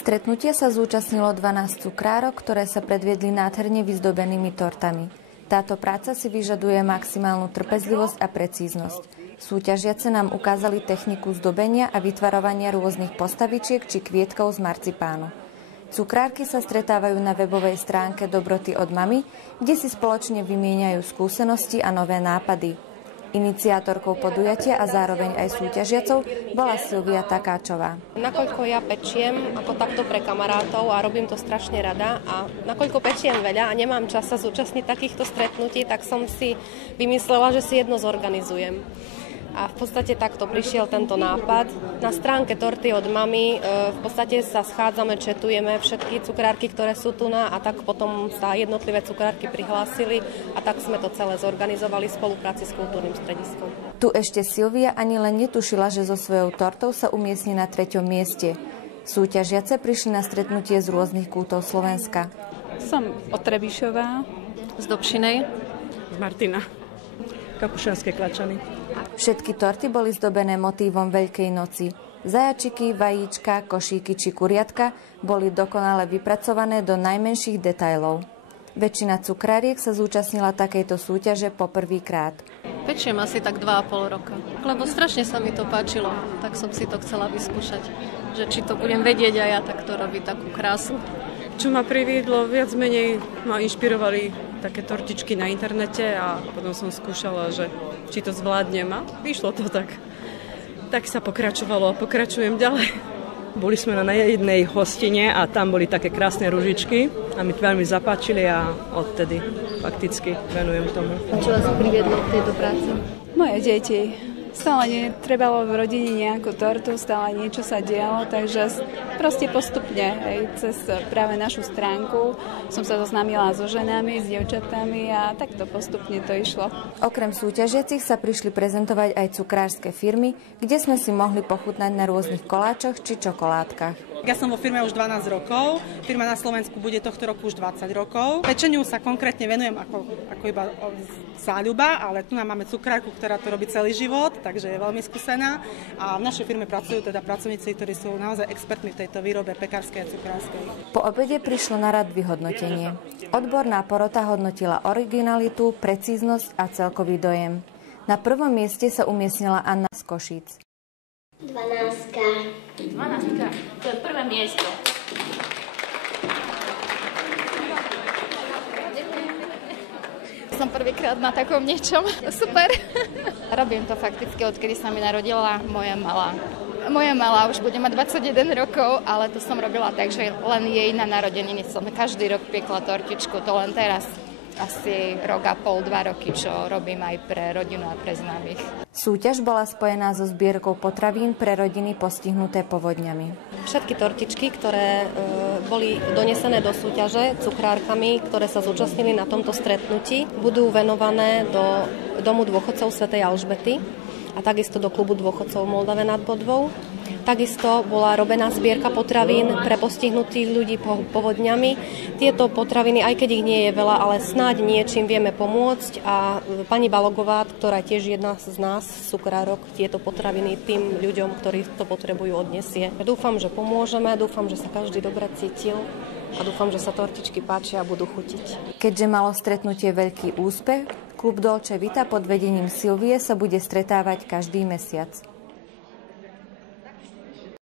Stretnutia sa zúčastnilo 12 cukrárok, ktoré sa predviedli nádherne vyzdobenými tortami. Táto práca si vyžaduje maximálnu trpezlivosť a precíznosť. Súťažiace nám ukázali techniku zdobenia a vytvarovania rôznych postavičiek či kvietkov z marcipánu. Cukrárky sa stretávajú na webovej stránke Dobroty od mamy, kde si spoločne vymieňajú skúsenosti a nové nápady. Iniciátorkou podujatia a zároveň aj súťažiacou bola Silvia Takáčová. Nakoľko ja pečiem ako takto pre kamarátov a robím to strašne rada a nakoľko pečiem veľa a nemám čas sa zúčastniť takýchto stretnutí, tak som si vymyslela, že si jedno zorganizujem. A v podstate takto prišiel tento nápad. Na stránke Torty od mamy v podstate sa schádzame, četujeme všetky cukrárky, ktoré sú tu a tak potom sa jednotlivé cukrárky prihlásili a tak sme to celé zorganizovali v spolupráci s kultúrnym strediskom. Tu ešte Silvia ani len netušila, že so svojou tortou sa umiestni na 3. mieste. Súťažiace prišli na stretnutie z rôznych kútov Slovenska. Som od Trebišova, z Dobšinej, z Martina, Kapušanské Klačany. Všetky torty boli zdobené motívom Veľkej noci. Zajačiky, vajíčka, košíky či kuriatka boli dokonale vypracované do najmenších detailov. Väčšina cukráriek sa zúčastnila takejto súťaže po prvýkrát. Pečiem asi tak 2,5 roka, lebo strašne sa mi to páčilo, tak som si to chcela vyskúšať, že či to budem vedieť a ja takto robiť takú krásu. Čo ma priviedlo, viac menej ma inšpirovali také tortičky na internete a potom som skúšala, že či to zvládnem a vyšlo to tak. Tak sa pokračovalo a pokračujem ďalej. Boli sme na jednej hostine a tam boli také krásne ružičky a mi veľmi zapáčili a odtedy fakticky venujem tomu. Čo vás priviedlo k tejto práci? Moje deti. Stále netrebalo v rodine nejakú tortu, stále niečo sa dialo, takže proste postupne cez práve našu stránku som sa zoznámila so ženami, s dievčatami a takto postupne to išlo. Okrem súťažiacich sa prišli prezentovať aj cukrárske firmy, kde sme si mohli pochutnať na rôznych koláčoch či čokoládkach. Ja som vo firme už 12 rokov, firma na Slovensku bude tohto roku už 20 rokov. Pečeniu sa konkrétne venujem ako iba záľuba, ale tu máme cukrárku, ktorá to robí celý život, takže je veľmi skúsená. A v našej firme pracujú teda pracovníci, ktorí sú naozaj expertmi v tejto výrobe pekárskej a cukrárskej. Po obede prišlo na rad vyhodnotenie. Odborná porota hodnotila originalitu, precíznosť a celkový dojem. Na prvom mieste sa umiestnila Anna z Košíc. 12. To je prvé miesto. Som prvýkrát na takom niečom. Super. Robím to fakticky, odkedy sa mi narodila moja malá. Moja malá už bude mať 21 rokov, ale to som robila tak, že len jej na narodeniny som každý rok piekla tortičku, to len teraz. Asi rok a pol, 2 roky, čo robím aj pre rodinu a pre známych. Súťaž bola spojená so zbierkou potravín pre rodiny postihnuté povodňami. Všetky tortičky, ktoré boli donesené do súťaže cukrárkami, ktoré sa zúčastnili na tomto stretnutí, budú venované do Domu dôchodcov svätej Alžbety a takisto do klubu dôchodcov v Moldave nad Bodvou. Takisto bola robená zbierka potravín pre postihnutých ľudí povodňami. Tieto potraviny, aj keď ich nie je veľa, ale snáď niečím vieme pomôcť a pani Balogová, ktorá tiež jedna z nás, cukrárok, tieto potraviny tým ľuďom, ktorí to potrebujú, odniesie. Dúfam, že pomôžeme, dúfam, že sa každý dobre cítil a dúfam, že sa tortičky páčia a budú chutiť. Keďže malo stretnutie veľký úspech, klub Dolce Vita pod vedením Silvie sa bude stretávať každý mesiac.